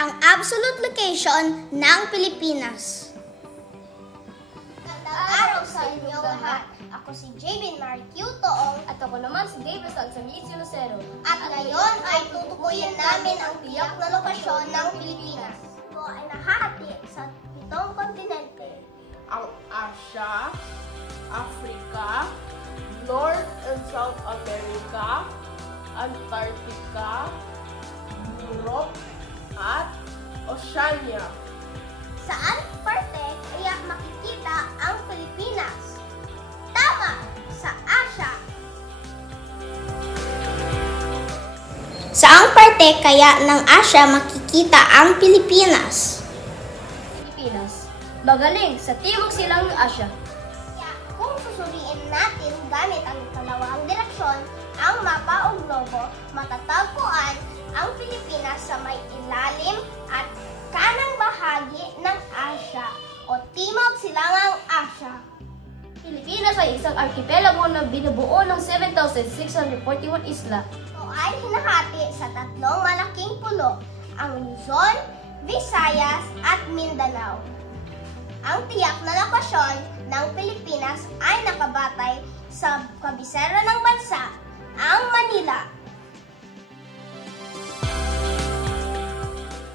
ang absolute location ng Pilipinas. Magandang araw sa inyong lahat. Ako si Jabin Marquio Toong at ako naman si David Sansamisi Lucero. At ngayon ay tutukuyin namin ang tiyak na lokasyon ng Pilipinas. Ito ay nahahati sa 7 kontinente. Ang Asia, Africa, North and South America, Antarctica, Europe, at Oceania. Saan parte kaya makikita ang Pilipinas? Tama! Sa Asia! Saang parte kaya ng Asia makikita ang Pilipinas? Pilipinas. Magaling sa Timog Silang ng Asia. Kaya kung susuriin natin gamit ang dalawang direksyon, ang mapa o globo, matatagpuan ang Pilipinas sa may ilalim at kanang bahagi ng Asia o Timog Silangang Asia. Pilipinas ay isang arkipelago na binubuo ng 7,641 isla. Ito ay hinahati sa 3 malaking pulo, ang Luzon, Visayas at Mindanao. Ang tiyak na lokasyon ng Pilipinas ay nakabatay sa kabisera ng bansa, ang Manila.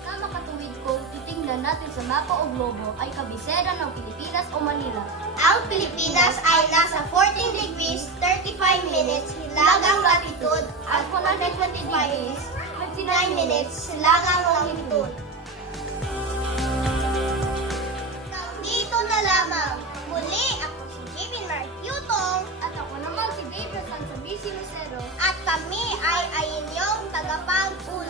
Sa makatuwid kung titingnan natin sa mapa o globo ay kabisera ng Pilipinas o Manila. Ang Pilipinas ay nasa 14 degrees 35 minutes hilagang latitude at 125 degrees 59 minutes hilagang longitude. Dito na lamang. Muli ako si Jabin Marquio Toong At ako naman si David Sansamisi Lucero. at kami ay inyong tagapag-ulat.